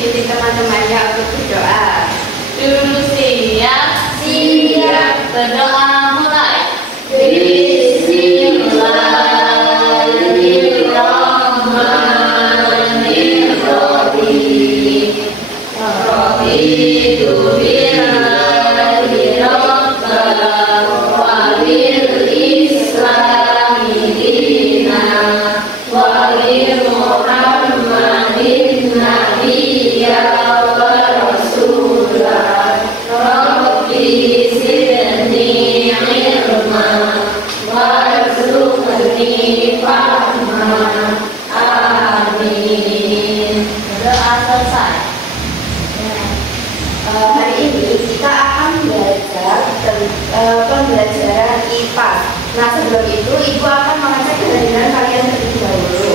dipimpin teman-temannya untuk berdoa. Dulu siap, berdoa mulai. Hari ini kita akan belajar pembelajaran IPA. Nah, sebelum itu Ibu akan mengecek kehadiran kalian terlebih dahulu.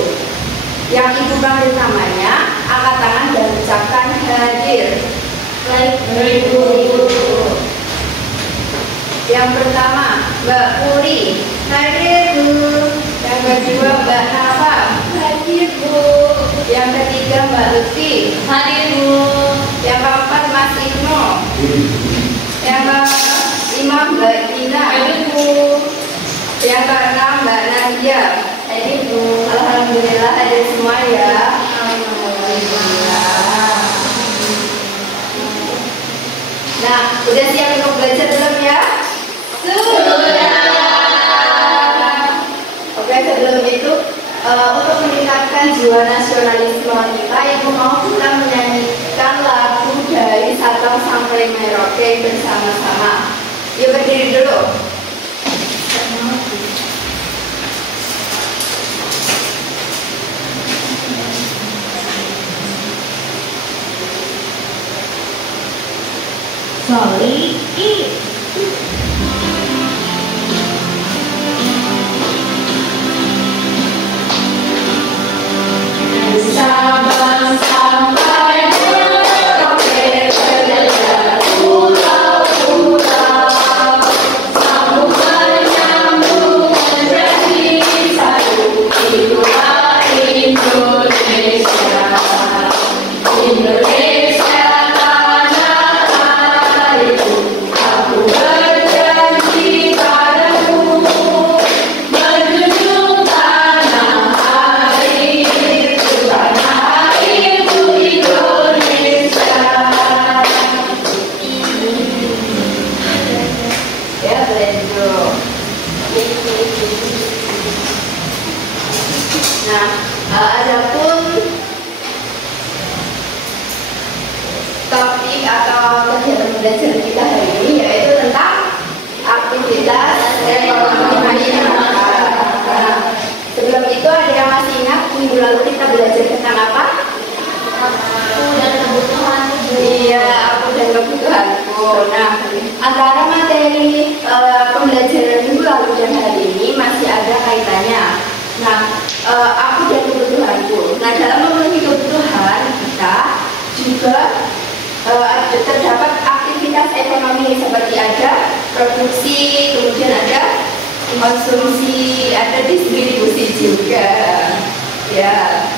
Yang Ibu panggil namanya, angkat tangan dan ucapkan hadir. Baik, Ibu. Yang pertama, Mbak Puri. Hadir, Bu. Yang kedua, Mbak Nafa. Hadir, Bu. Yang ketiga, Mbak Lutfi. Hadir, Bu. Yang keempat, Mas Ibnu. Yang kelima, Mbak Tina. Hadir, Bu. Yang keenam, Mbak Nadia. Hadir, Bu. Alhamdulillah hadir semua ya. Nah, udah siap untuk belajar belum ya? Sudah. Oke, sebelum itu untuk meningkatkan jiwa nasionalisme kita, Ibu mau kita menyanyikan lagu dari Sabang sampai Merauke bersama-sama. Yuk berdiri dulu. Sorry, Sabang sampai Merauke berjalan pulau-pulau, sambung menyambung menjadi satu. Itulah Indonesia, Indonesia tanah airku. Aku berjanji padamu menjunjung tanah airku, tanah airku Indonesia. Ya, begitu. Nah, adapun topik atau kegiatan belajar kita hari ini yaitu tentang aktivitas ekonomi masyarakat. Nah, sebelum itu ada yang masih ingat minggu lalu kita belajar tentang apa? Aku dan kebutuhan. Iya, aku dan kebutuhanku. Nah, antara materi pembelajaran minggu lalu dan hari ini masih ada kaitannya. Nah, aku dan kebutuhanku. Nah, dalam memenuhi kebutuhan kita juga terdapat aktivitas ekonomi seperti ada produksi, kemudian ada konsumsi, ada distribusi juga. Ya.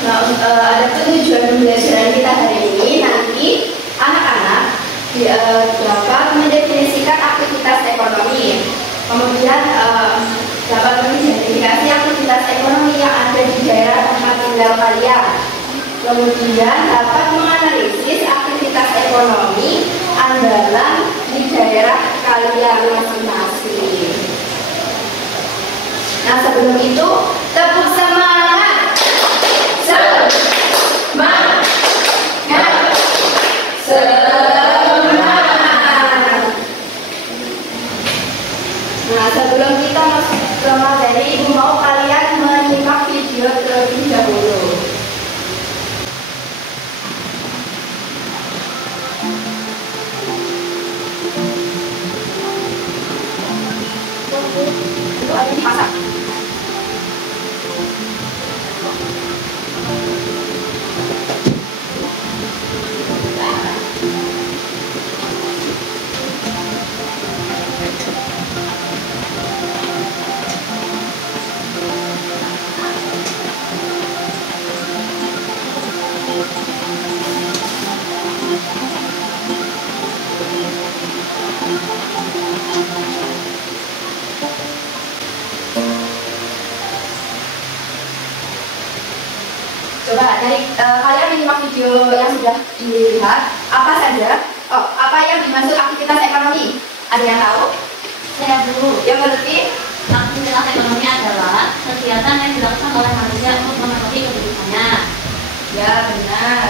Nah, ada tujuan pembelajaran kita hari ini. Nanti anak-anak dapat mendefinisikan aktivitas ekonomi, kemudian dapat mengidentifikasi aktivitas ekonomi yang ada di daerah tempat tinggal kalian, kemudian dapat menganalisis aktivitas ekonomi andalan di daerah kalian masing-masing. Nah, sebelum itu tepuk semangat. Semangat. Nah, sebelum kita masuk ke materi, Ibu mau kalian menyimak video terlebih dahulu. Itu ada dimasak. dari kalian menyimak video yang sudah dilihat, apa saja? Apa yang dimaksud aktivitas ekonomi? Ada yang tahu? Saya dulu. Yang mengerti? Aktivitas ekonomi adalah kegiatan yang dilakukan oleh manusia untuk memenuhi kebutuhannya. Ya, benar.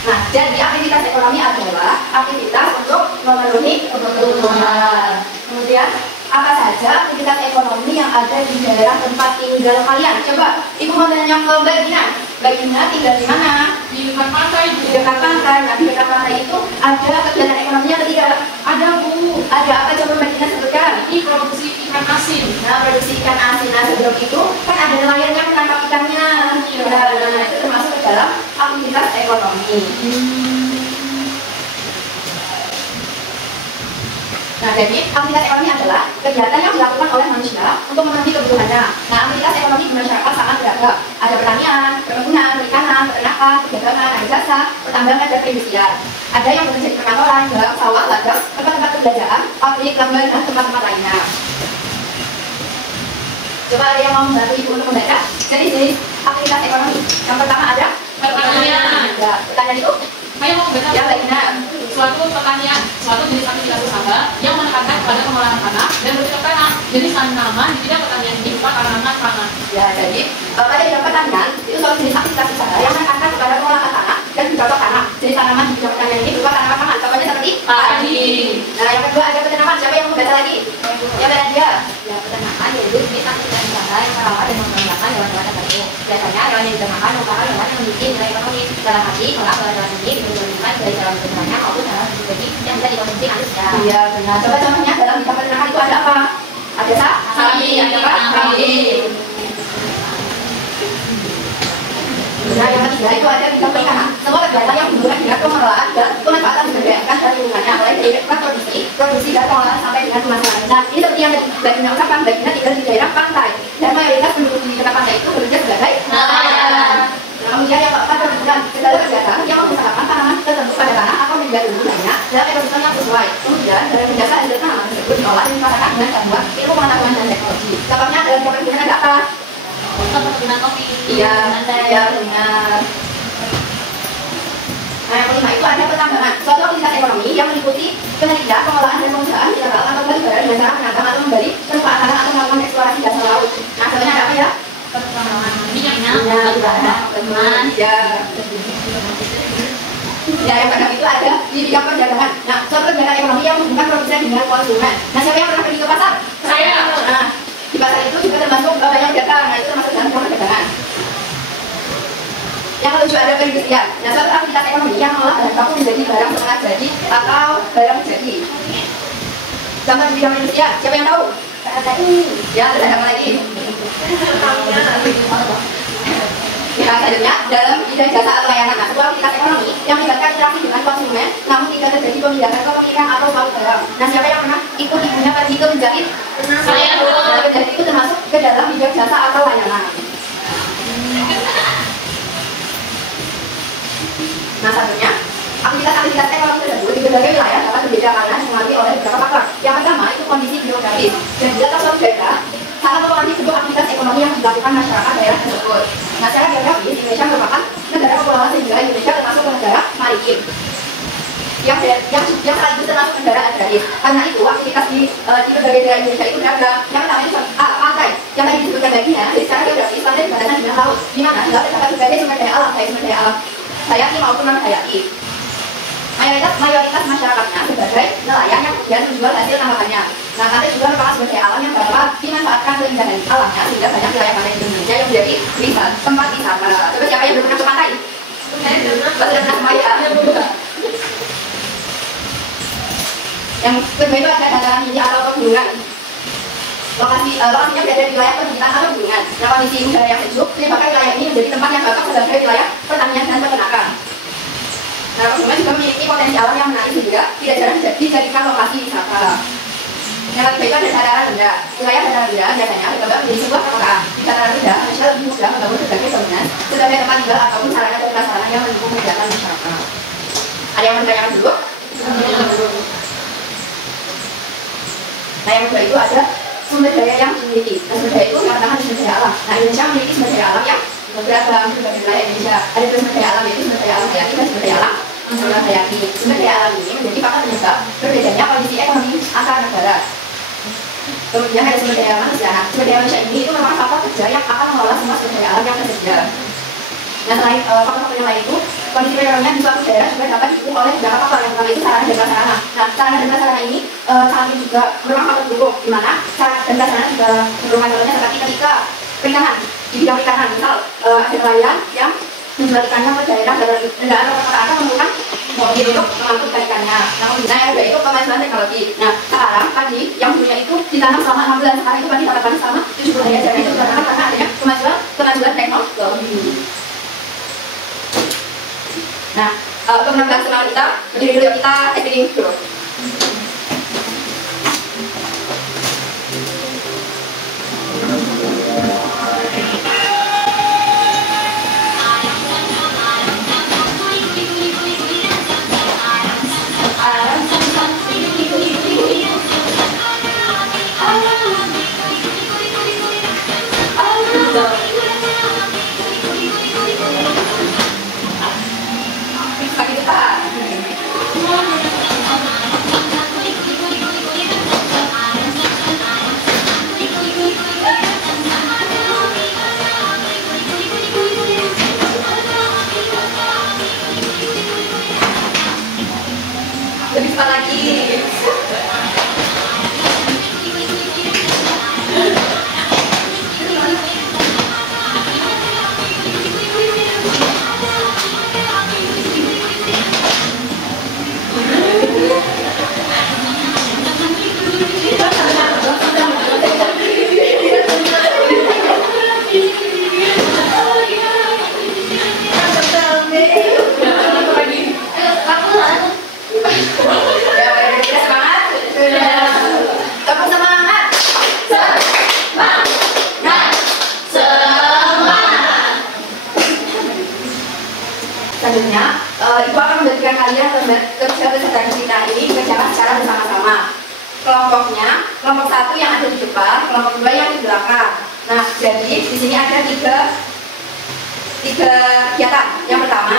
Nah, jadi aktivitas ekonomi adalah aktivitas untuk memenuhi kebutuhan. Kemudian, apa saja aktivitas ekonomi yang ada di daerah tempat tinggal kalian? Coba, Ibu mau tanya ke Mbak Gina. Mbak Gina tinggal di mana? Di dekat pantai, Bu. Di dekat pantai. Nah, di dekat pantai itu ada kegiatan ekonominya atau tidak? Ada, Bu. Ada apa? Coba Mbak Gina sebutkan. Ini produksi ikan asin. Nah, produksi ikan asin. Nah, sebelum itu kan ada nelayan yang menangkap ikannya. Nah, itu termasuk ke dalam aktivitas ekonomi. Nah, jadi aktivitas ekonomi adalah kegiatan yang dilakukan oleh manusia untuk memenuhi kebutuhannya. Nah, aktivitas ekonomi di masyarakat sangat beragam. Ada pertanian, perkebunan, perikanan, peternakan, perdagangan, ada jasa, pertambangan, dan perindustrian. Ada yang bekerja di perkantoran, bank, sawah, ladang, tempat-tempat perbelanjaan, pabrik, tambang, dan tempat-tempat lainnya. Coba ada yang mau membantu Ibu untuk membaca? Jadi aktivitas ekonomi. Yang pertama ada Pertanian. Ya, pertanian itu Saya mau membaca yang lainnya. suatu pertanian, suatu jenis aktivitas usaha yang menekankan pada pengolahan tanah dan bercocok tanam. Jenis tanaman di bidang pertanian ini berupa tanaman pangan. Ya, jadi pada bidang pertanian itu suatu jenis aktivitas usaha yang menekankan kepada pengolahan tanah dan bercocok tanam. Jenis tanaman di bidang pertanian ini berupa tanaman pangan. Contohnya seperti Padi. Nah, yang kedua ada peternakan. Siapa yang mau baca lagi? Ya, dia. Ya, peternakan yaitu jenis aktivitas usaha yang merawat dan mengembangkan hewan-hewan tertentu. Biasanya hewan yang diternakan merupakan hewan yang memiliki nilai ekonomis. Dalam arti, kelak hewan-hewan ini diperlukan dari dalam bentuknya maupun dalam bentuk yang bisa dikonsumsi manusia. Iya, benar. Coba contohnya dalam bidang peternakan itu ada apa? Ada sapi, ada apa? Kambing. Nah, yang ketiga itu ada bidang perikanan. Semua kegiatan yang berhubungan dengan pengelolaan dan pemanfaatan sumber daya ikan dan lingkungannya, mulai dari produksi dan pengolahan sampai dengan pemasaran. Nah, ini seperti yang Mbak Gina ucapkan, Mbak Gina tinggal di daerah pantai dan mayoritas penduduk di dekat pantai itu bekerja sebagai nelayan. Kemudian yang keempat perkebunan, segala kegiatan yang mengusahakan tanaman tertentu pada tanah atau media lainnya dalam ekosistem yang sesuai. Kemudian dalam penjasa hasil tanaman tersebut diolah dan dipasarkan dengan bantuan ilmu pengetahuan dan teknologi. Contohnya dalam perkebunan ada apa? Perkebunan kopi. Iya, benar. Nah, yang kelima itu ada pertambangan, suatu aktivitas ekonomi yang meliputi penelitian, pengolahan dan pengusahaan mineral atau batu bara dengan cara menambang atau menggali permukaan tanah atau melakukan eksplorasi dasar laut. Nah, contohnya ada apa ya? Pertambangan minyak, Batu bara, emas. ya. Ya, yang kedua itu ada di bidang perdagangan. Nah, suatu kegiatan ekonomi yang menghubungkan produsen dengan konsumen. Nah, siapa yang pernah pergi ke pasar? Saya. Nah, di pasar itu juga termasuk banyak dagang. Nah, itu termasuk dalam perdagangan. Yang ketujuh ada perindustrian. Nah, suatu aktivitas ekonomi yang mengolah bahan baku menjadi barang setengah jadi atau barang jadi. Contoh di bidang perindustrian, siapa yang tahu? Ya, ada apa lagi? Ya, selanjutnya dalam bidang jasa atau layanan. Nah, sebuah aktivitas ekonomi yang melibatkan interaksi dengan konsumen, namun tidak terjadi pemindahan kepemilikan atau suatu barang. Nah, siapa yang pernah ikut ibunya pergi ke menjahit? Saya. Nah, menjahit itu termasuk ke dalam bidang jasa atau layanan. Nah, satunya aktivitas ekonomi tersebut di berbagai wilayah dapat berbeda karena dipengaruhi oleh beberapa faktor. Yang pertama itu kondisi geografis. Dan bila suatu daerah sangat mempengaruhi bentuk aktivitas ekonomi yang dilakukan masyarakat daerah tersebut. Nah, secara geografis Indonesia merupakan negara kepulauan sehingga Indonesia termasuk negara maritim. Yang sekaligus termasuk negara agraris. Karena itu aktivitas di berbagai daerah Indonesia itu beragam. Yang pertama itu pantai. Yang tadi disebutkan baginya, secara geografis pantai dibatasi dengan laut. Di mana laut terdapat berbagai sumber daya alam, baik sumber daya alam hayati maupun non hayati. Mayoritas masyarakatnya sebagai nelayan yang kemudian menjual hasil tangkapannya. Nah, pantai juga merupakan sumber daya alam yang dapat dimanfaatkan keindahan alamnya sehingga banyak wilayah pantai di Indonesia yang menjadi tempat wisata. Coba siapa yang belum pernah ke pantai? Saya sudah pernah ke pantai. Yang kedua itu ada dataran tinggi atau pegunungan. Lokasinya berada di wilayah perbukitan atau gunungan. Nah, kondisi udara yang sejuk menyebabkan wilayah ini menjadi tempat yang cocok sebagai wilayah pertanian dan peternakan. Nah, pegunungan juga memiliki potensi alam yang menarik sehingga tidak jarang dijadikan lokasi wisata. Yang ketiga itu ada dataran rendah. Wilayah dataran rendah biasanya berkembang menjadi sebuah perkotaan. Di dataran rendah, manusia lebih mudah membangun berbagai bangunan sebagai tempat tinggal ataupun sarana dan prasarana yang mendukung kegiatan masyarakat. Ada yang menanyakan dulu? Nah, yang kedua itu ada sumber daya yang dimiliki. Nah, sumber daya itu yang pertama sumber daya alam. Nah, Indonesia memiliki sumber daya alam yang beragam. Berbagai wilayah Indonesia ada sumber daya alam, yaitu sumber daya alam hayati dan sumber daya alam hayati. Sumber daya alam ini menjadi faktor penyebab berbedanya kondisi ekonomi antar negara. Kemudian ada sumber daya manusia. Nah, sumber daya manusia ini itu memang faktor kerja yang akan mengelola semua sumber daya alam yang tersedia. Nah, selain faktor-faktor yang lain itu, kondisi perekonomian di suatu daerah juga dapat didukung oleh beberapa faktor. Yang pertama itu sarana dan prasarana. Nah, sarana dan prasarana ini saling juga merupakan faktor pendukung, di mana sarana dan prasarana juga merupakan contohnya seperti ketika perikanan, di bidang perikanan, misal ada nelayan yang menjual ikannya ke daerah dan perkotaan memerlukan mobil untuk mengangkut ikannya. Nah, yang kedua itu kemajuan teknologi. Nah, sekarang padi yang dulunya itu ditanam selama 6 bulan, sekarang itu padi ditanam selama 70 derajat. Itu karena adanya kemajuan teknologi. Nah, untuk menambah semangat kita, berdiri dulu kita testing dulu. Lebih cepat lagi. Selanjutnya, Ibu akan memberikan kalian peserta kita ini bekerja secara bersama-sama. Kelompoknya, kelompok 1 yang ada di depan, kelompok 2 yang di belakang. Nah, jadi di sini ada tiga kegiatan. Yang pertama,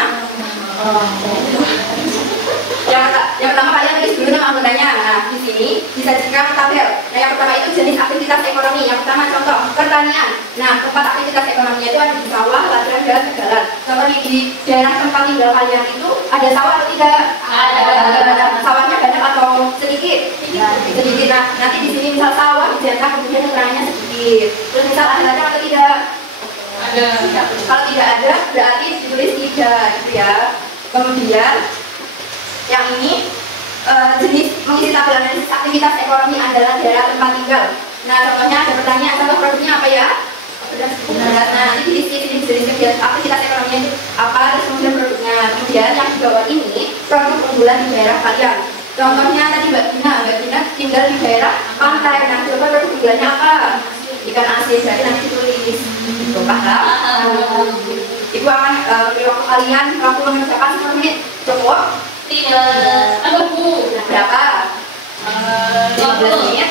yang pertama kalian tulis dulu nama anggotanya. Nah, di sini disajikan tabel. Nah, yang pertama itu jenis aktivitas ekonomi. Yang pertama contoh pertanian. Nah, tempat aktivitas ekonominya itu ada di sawah, ladang, dan tegalan. Contoh di daerah tempat tinggal kalian itu ada sawah atau tidak? Ada. Sawahnya banyak atau sedikit? Sedikit. Nah, nanti di sini misal sawah dicetak, kemudian ukurannya sedikit. Terus misal ada ladang atau tidak? Ada. Kalau tidak ada, berarti ditulis tidak, gitu ya. Kemudian yang ini jenis mengisi tabel analisis aktivitas ekonomi adalah daerah tempat tinggal. Nah, contohnya ada pertanyaan, contoh produknya apa ya? Beras. Nah, nanti jenis kegiatan aktivitas ekonominya itu apa, terus kemudian produknya. Kemudian yang di bawah ini produk unggulan di daerah kalian. Contohnya tadi Mbak Dina tinggal di daerah pantai. Nah, coba produk unggulannya apa? Ikan asin. Jadi nanti ditulis. Paham? Ibu akan beri waktu kalian waktu mengerjakan 10 menit. Cukup? Tidak. Berapa? 15 menit?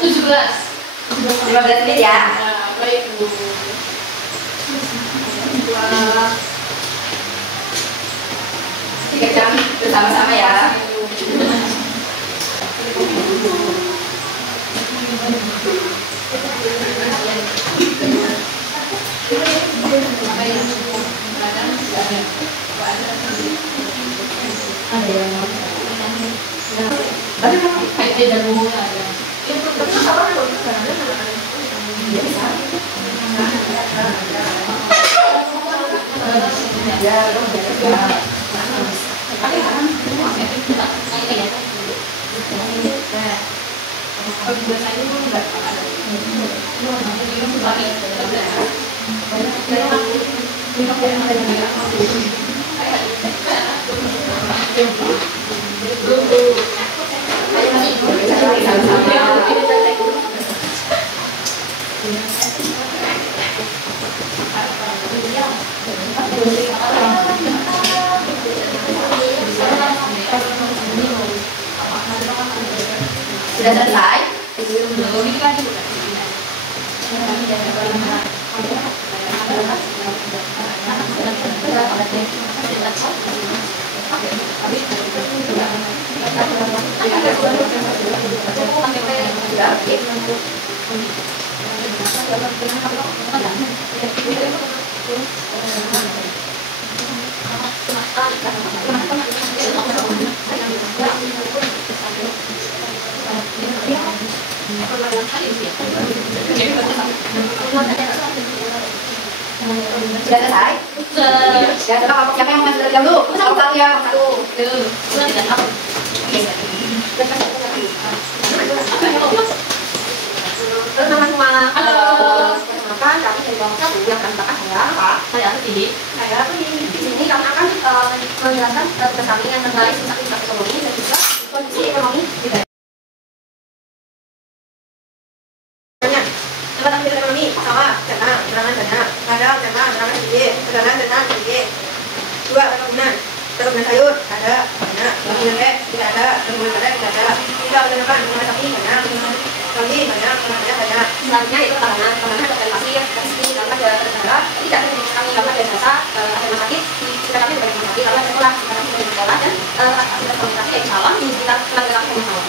15 menit ya? Baik, Bu. 3 jam bersama-sama ya. Sudah selesai? Belum, ini kan juga. Sudah selesai? Sudah selesai. Siapa yang masih terjam dulu? Satu ya, satu. Teman-teman semua, halo. Perkenalkan, kami dari kelompok 1 yang akan membahas saya apa? Saya Arti. Saya di sini kami akan menjelaskan tugas kami yang terkait tentang aktivitas ekonomi dan juga kondisi ekonomi di daerah. Tempat aktivitas ekonomi pertama dana, keterangan dana, keterangan sedikit, keterangan sedikit. Dua, perkebunan sayur ada, dana, perkebunan teh tidak ada, perkebunan teh tidak ada. Tiga, perkebunan sapi dana, kami banyak dana. Selanjutnya itu tahanan atau pasir, ini karena ada negara tidak kami karena ada jasa, ada rumah sakit, kita kami dari rumah sakit, karena ada sekolah, kita kami dari sekolah dan aktivitas komunikasi yang salam di sekitar penanggalan pemasaran.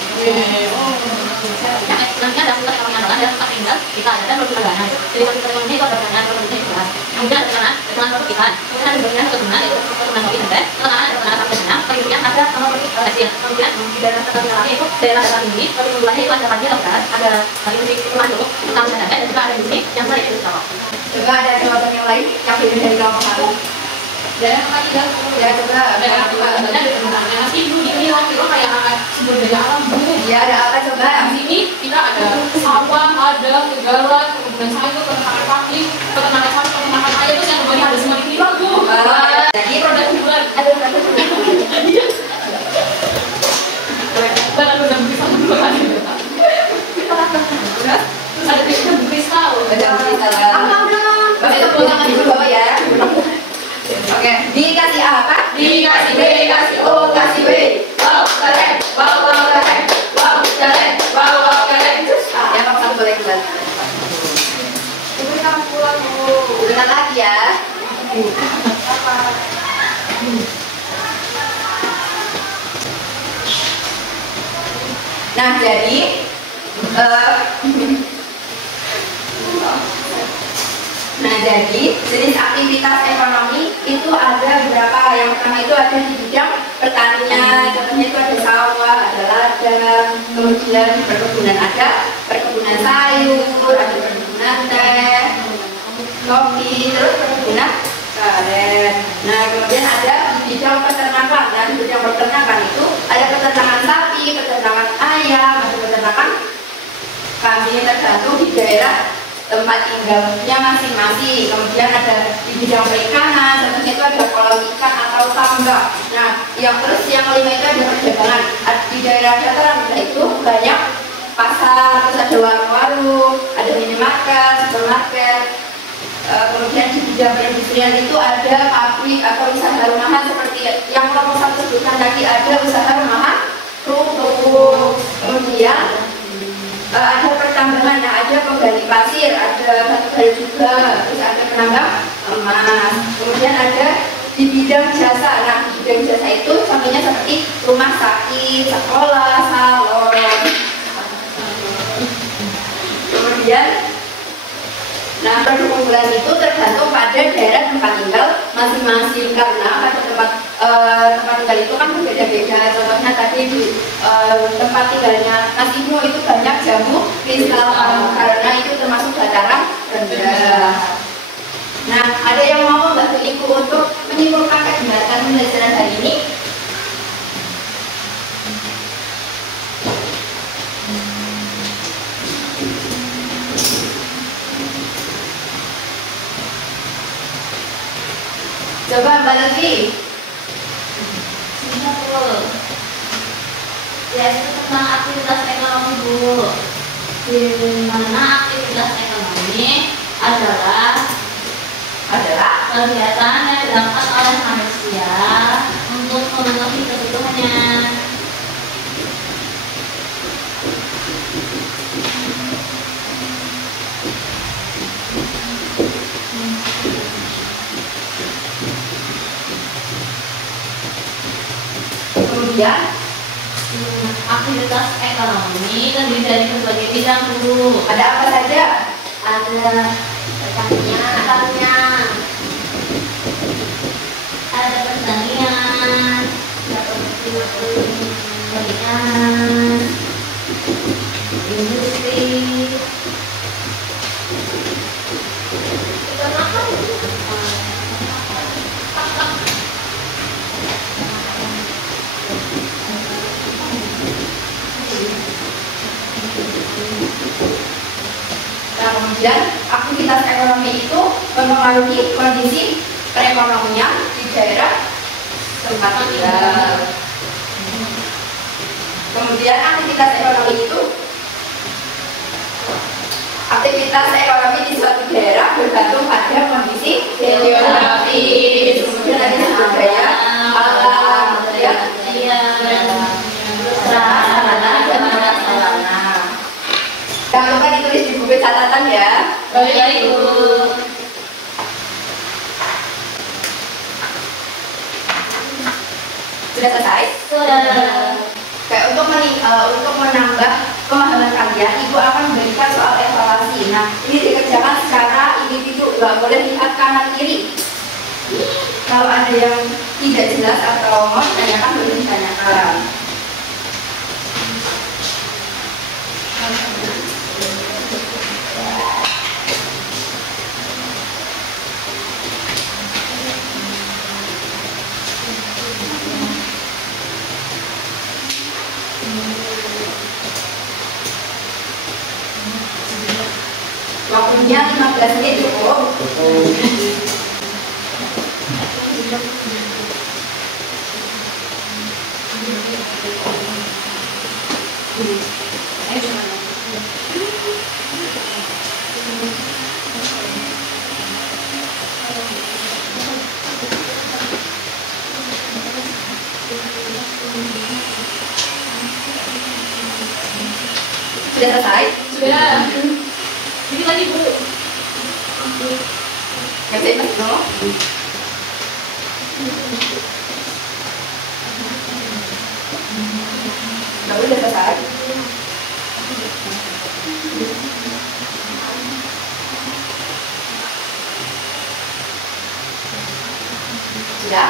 Nanti ada surat kami adalah ada tempat tinggal kita ada dan perkebunan. Jadi perkebunan itu ada perkebunan jelas. Kemudian ada perkebunan perkebunan. Kemudian ada perkebunan itu perkebunan sapi dan teh. Kemudian ada perkebunan sapi dan kemudian ada nomor perkebunan. Kemudian di daerah terkenal itu daerah daerah ini perkebunan itu ada lagi ada industri termasuk utama dan ada juga ada industri yang saya itu tahu. Juga ada jawaban yang lain yang beda dari kelompok 1. Daerah apa tidak? Ya coba. Daerah ada perkebunan. Nanti ini waktu itu kayak sumber daya alam dulu. Ya ada apa coba? Di sini kita ada sawah, ada kegalan, perkebunan sayur, peternakan padi, peternakan sapi, peternakan ayam, terus yang kebanyakan ada semua di sini Bu. Jadi Produk hiburan. Ada barang udah bisa berbulan. Terus ada kristal. ada Bapak itu pulang aja dulu Bapak ya. Oke, dikasih apa? Dikasih B, kasih O, kasih W. Wow, keren, wow, keren, wow, keren, wow, keren. Ya, Bapak satu boleh keluar. Ibu kita mau pulang Bu. Bentar lagi ya. Nah, jadi jenis aktivitas ekonomi itu ada beberapa. Yang pertama itu ada di bidang pertanian, contohnya itu ada sawah, ada ladang, kemudian perkebunan ada perkebunan sayur, ada perkebunan teh, kopi, terus perkebunan karet. Nah, kemudian ada di bidang peternakan. Nah, di bidang peternakan itu ada peternakan sapi, peternakan ayam, ada peternakan kambing, tergantung di daerah tempat tinggalnya masing-masing. Kemudian ada di bidang perikanan, contohnya itu ada kolam ikan atau tambak. Nah, yang kelima itu ada perdagangan. Di daerah dataran rendah itu banyak pasar, terus ada warung-warung, ada minimarket, supermarket. Kemudian di bidang perindustrian itu ada pabrik atau usaha rumahan seperti yang kelompok 1 sebutkan tadi, ada usaha rumahan, kerupuk. Kemudian ada pertambangan, nah ada penggali pasir, ada batu bara juga, terus ada penambang emas. Kemudian ada di bidang jasa. Nah, di bidang jasa itu contohnya seperti rumah sakit, sekolah, salon. Kemudian nah, produk unggulan itu tergantung pada daerah tempat tinggal masing-masing, karena pada tempat tinggal itu kan berbeda-beda. Contohnya tadi di tempat tinggalnya Mas Ibu itu banyak jambu kristal karena itu termasuk dataran rendah. Nah, ada yang mau membantu Ibu untuk menyimpulkan kegiatan pembelajaran hari ini? Coba Mbak Lutfi. Ya, itu tentang aktivitas ekonomi Bu. Di mana aktivitas ekonomi adalah kegiatan yang dilakukan oleh manusia untuk memenuhi kebutuhannya. Kemudian Aktivitas ekonomi terdiri dari berbagai bidang dulu. ada apa saja? Ada pertanian, ada pertanian, pertanian, industri, Nah, kemudian aktivitas ekonomi itu mempengaruhi kondisi perekonomian di daerah tempat tinggal. Kemudian aktivitas ekonomi di suatu daerah bergantung pada kondisi geografis, kemudian ada sumber daya alam, kemudian sarana dan prasarana. Jangan lupa ditulis di buku catatan ya. Baik, Bu. Sudah selesai? Sudah. Kayak untuk menambah pemahaman kalian, Ibu akan memberikan soal evaluasi. Nah, ini dikerjakan secara individu, nggak boleh lihat kanan kiri. Kalau ada yang tidak jelas atau mau ditanyakan, boleh ditanyakan. Waktunya 15 menit cukup. Sudah selesai? Sudah. Ini lagi, Bu. Ngerti Mas Bro? Nah, udah selesai? Sudah?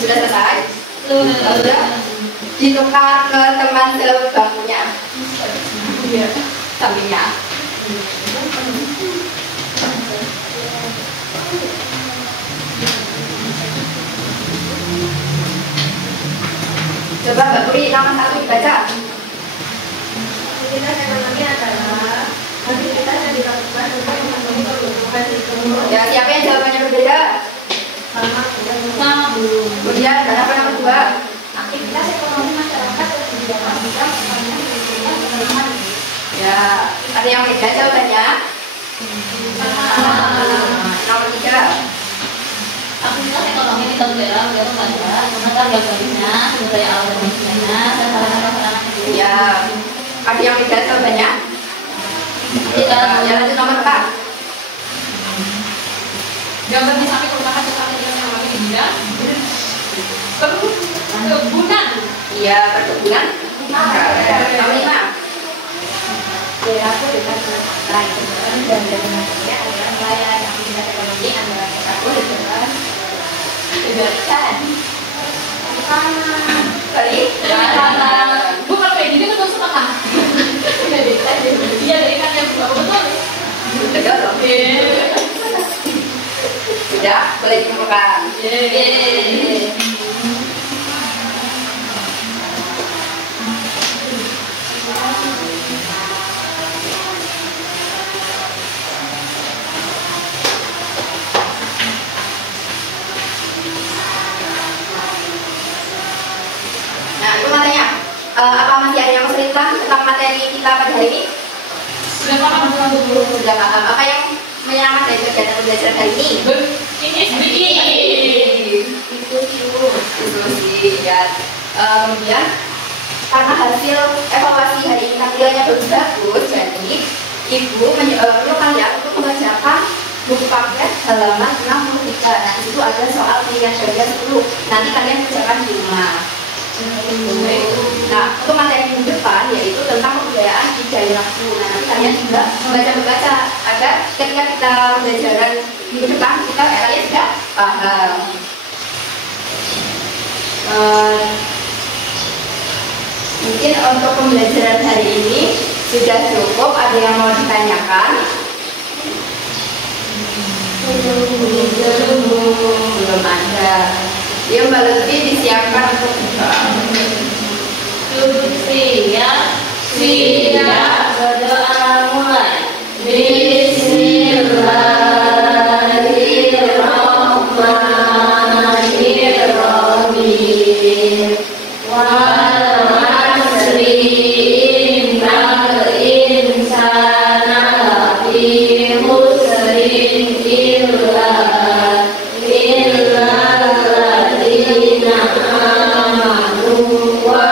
Sudah selesai? Sudah. Ditukar ke teman sebangkunya. Iya. Sampingnya. Coba Mbak Puri, nama satu dibaca. Aktivitas ekonomi adalah aktivitas yang dilakukan untuk memenuhi kebutuhan ekonomi. Ya, siapa yang jawabannya berbeda? Sama, Bu. Kemudian, dan apa nomor 2? Aktivitas ekonomi masyarakat terdiri dalam bidang pertanian, industri, pemerintahan. Ya, ada yang beda jawabannya? Nomor 3. Aktivitas ekonomi di suatu daerah bergantung pada penata geografisnya, sumber daya alam dan manusianya, dan sarana-prasarana penduduk. Ya, ada yang beda jawabannya? Tidak. Ya, lanjut nomor 4. Gambar di samping merupakan sesuatu yang namanya bidang perkebunan. Iya, perkebunan. Nomor 5. Daerah dengan lain dan dominasinya adalah nelayan. Aktivitas ekonomi adalah perkebunan, kegiatan, Sorry. Bu, kalau kayak gini kan setengah. Iya, dari kan yang betul. Betul loh. Sudah, boleh ditemukan. Yeay. Nah, itu matanya. Apa masih ada yang mau cerita tentang materi kita pada hari ini? Sudah paham Bu? Sudah paham. Apa yang menyenangkan dari kegiatan pembelajaran hari ini? Ini sedikit. Diskusi ya. Kemudian karena hasil evaluasi hari ini tampilannya bagus, jadi Ibu menyuruh kalian untuk mengerjakan buku paket halaman 63. Nah, itu ada soal pilihan bagian 10. Nanti kalian kerjakan di rumah. Nah, untuk materi minggu depan yaitu tentang kebudayaan di daerahku. Nah, nanti kalian juga membaca agar ketika kita pembelajaran minggu depan kalian sudah paham. Mungkin untuk pembelajaran hari ini sudah cukup. Ada yang mau ditanyakan? Belum ada. Ya, Mbak Lutfi disiapkan untuk buka. Siap berdoa mulai. Bismillahirrahmanirrahim. Wal asri innal insana lafi khusrin illa alladzina amanu wa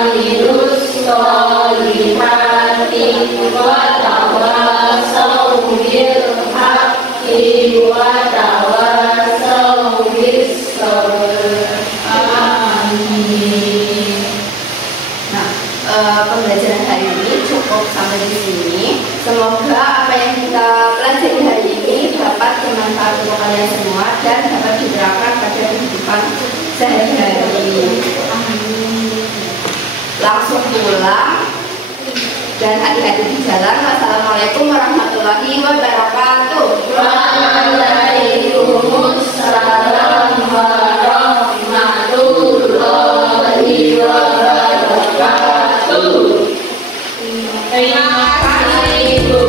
amilus sholihati wa tawasaw bil haqqi wa tawasaw bis sabr. Pembelajaran hari ini cukup sampai di sini. Semoga apa yang kita pelajari hari ini dapat bermanfaat untuk kalian semua dan dapat diterapkan pada kehidupan sehari-hari. Langsung pulang dan hati-hati di jalan. Wassalamualaikum warahmatullahi wabarakatuh. Waalaikumsalam warahmatullahi wabarakatuh. Terima kasih, Bu.